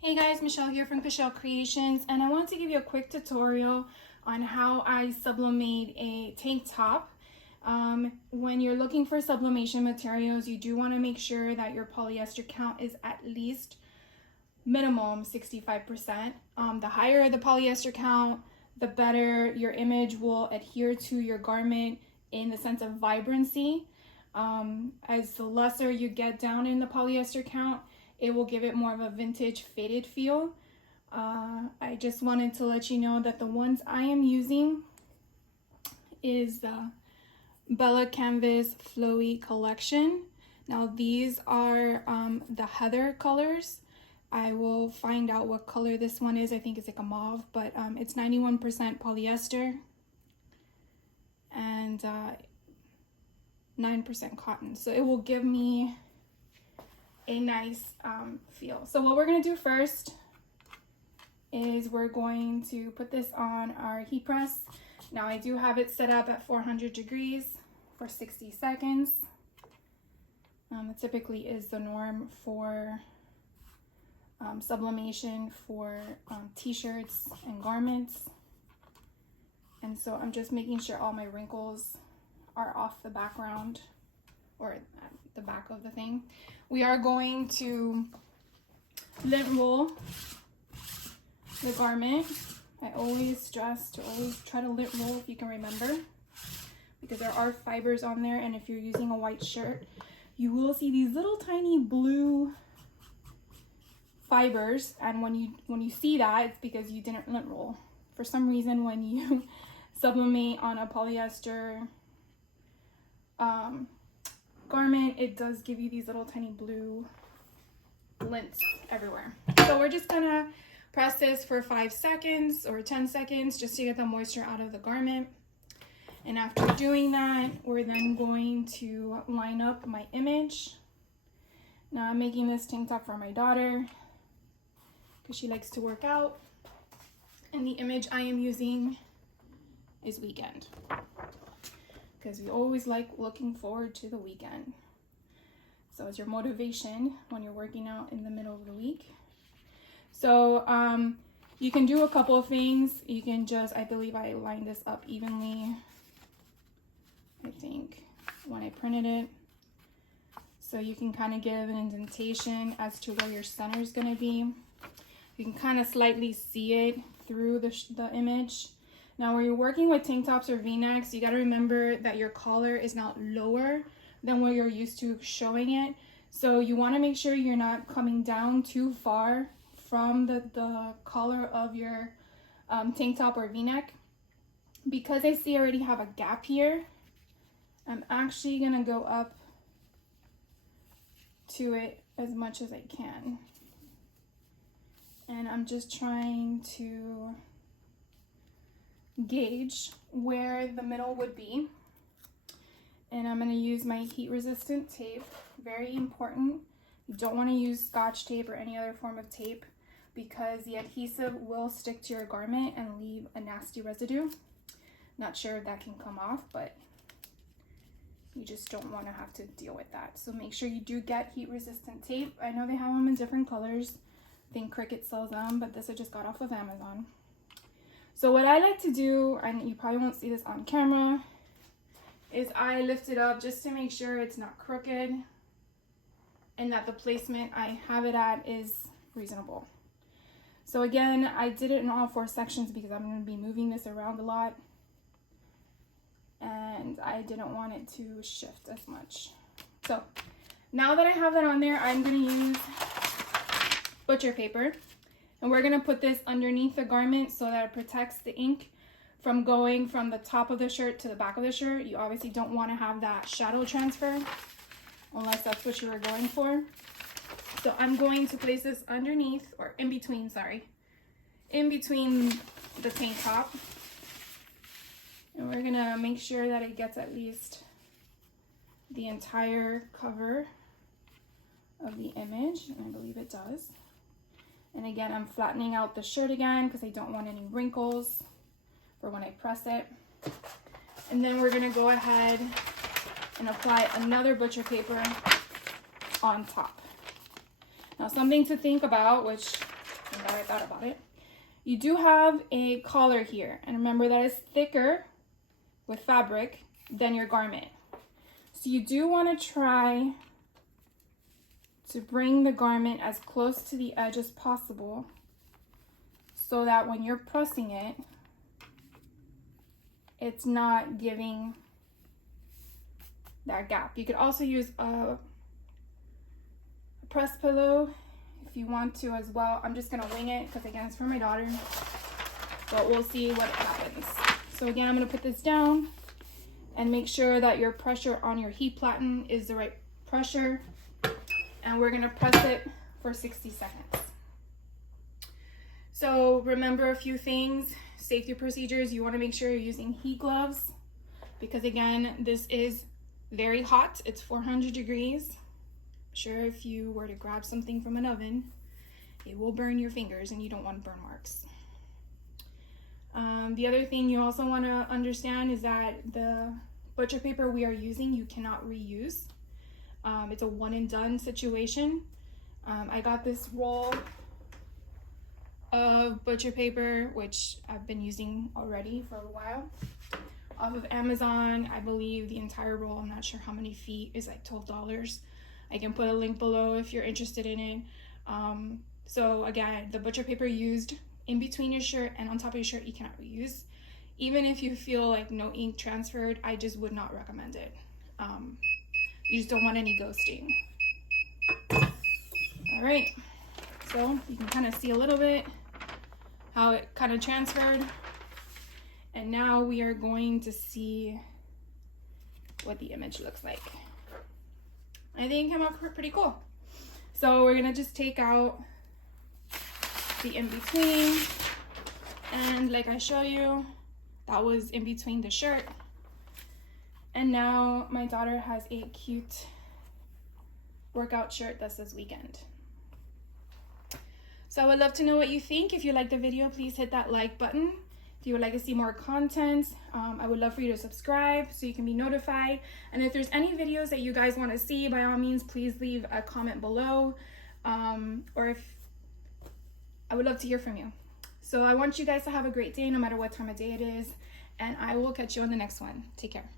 Hey guys, Michelle here from Michelle Creations, and I want to give you a quick tutorial on how I sublimate a tank top. When you're looking for sublimation materials, you do want to make sure that your polyester count is at least minimum 65%. The higher the polyester count, the better your image will adhere to your garment in the sense of vibrancy. As the lesser you get down in the polyester count, it will give it more of a vintage faded feel. I just wanted to let you know that the ones I am using is the Bella Canvas Flowy Collection. Now these are the heather colors. I will find out what color this one is. I think it's like a mauve, but it's 91% polyester and 9% cotton. So it will give me a nice feel. So what we're gonna do first is we're going to put this on our heat press. Now I do have it set up at 400 degrees for 60 seconds. It typically is the norm for sublimation for t-shirts and garments. And so I'm just making sure all my wrinkles are off the background or at the back of the thing. We are going to lint roll the garment. I always stress to always try to lint roll if you can remember, because there are fibers on there, and if you're using a white shirt, you will see these little tiny blue fibers, and when you see that, it's because you didn't lint roll. For some reason, when you sublimate on a polyester garment, it does give you these little tiny blue lints everywhere. So we're just gonna press this for 5 seconds or 10 seconds just to get the moisture out of the garment. And after doing that, we're then going to line up my image. Now I'm making this tank top for my daughter because she likes to work out, and the image I am using is weekend, because we always like looking forward to the weekend. So it's your motivation when you're working out in the middle of the week. So you can do a couple of things. You can just, I believe I lined this up evenly, I think, when I printed it. So you can kind of give an indentation as to where your center is going to be. You can kind of slightly see it through the image. Now, when you're working with tank tops or v-necks, you got to remember that your collar is now lower than where you're used to showing it. So you want to make sure you're not coming down too far from the collar of your tank top or v-neck. Because I see I already have a gap here, I'm actually going to go up to it as much as I can. And I'm just trying to gauge where the middle would be. And I'm going to use my heat resistant tape. Very important. You don't want to use Scotch tape or any other form of tape, because the adhesive will stick to your garment and leave a nasty residue. Not sure if that can come off, but you just don't want to have to deal with that. So make sure you do get heat resistant tape. I know they have them in different colors. I think Cricut sells them, but this I just got off of Amazon. So what I like to do, and you probably won't see this on camera, is I lift it up just to make sure it's not crooked and that the placement I have it at is reasonable. So again, I did it in all 4 sections because I'm going to be moving this around a lot, and I didn't want it to shift as much. So now that I have that on there, I'm going to use butcher paper, and we're going to put this underneath the garment so that it protects the ink from going from the top of the shirt to the back of the shirt. You obviously don't want to have that shadow transfer unless that's what you were going for. So I'm going to place this underneath, or in between, sorry, in between the tank top. And we're gonna make sure that it gets at least the entire cover of the image, and I believe it does. And again, I'm flattening out the shirt again because I don't want any wrinkles for when I press it. And then we're gonna go ahead and apply another butcher paper on top. Now, something to think about, which that I thought about it. You do have a collar here, and remember that is thicker with fabric than your garment. So you do want to try to bring the garment as close to the edge as possible so that when you're pressing it, it's not giving that gap. You could also use a press pillow if you want to as well. I'm just gonna wing it because again, it's for my daughter, but we'll see what happens. So again, I'm gonna put this down and make sure that your pressure on your heat platen is the right pressure. And we're gonna press it for 60 seconds. So remember a few things, safety procedures. You wanna make sure you're using heat gloves because again, this is very hot. It's 400 degrees. Sure, if you were to grab something from an oven, it will burn your fingers and you don't want burn marks. The other thing you also want to understand is that the butcher paper we are using, you cannot reuse. It's a one and done situation. I got this roll of butcher paper, which I've been using already for a while, off of Amazon. I believe the entire roll, I'm not sure how many feet, is like $12. I can put a link below if you're interested in it. So again, the butcher paper used in between your shirt and on top of your shirt, you cannot reuse. Even if you feel like no ink transferred, I just would not recommend it. You just don't want any ghosting. All right, so you can kind of see a little bit how it kind of transferred. And now we are going to see what the image looks like. I think it came out pretty cool. So we're gonna just take out the in-between, and like I show you, that was in between the shirt. And now my daughter has a cute workout shirt that says weekend. So I would love to know what you think. If you like the video, please hit that like button. If you would like to see more content, I would love for you to subscribe so you can be notified. And if there's any videos that you guys want to see, by all means, please leave a comment below. Or if I would love to hear from you. So I want you guys to have a great day no matter what time of day it is. And I will catch you on the next one. Take care.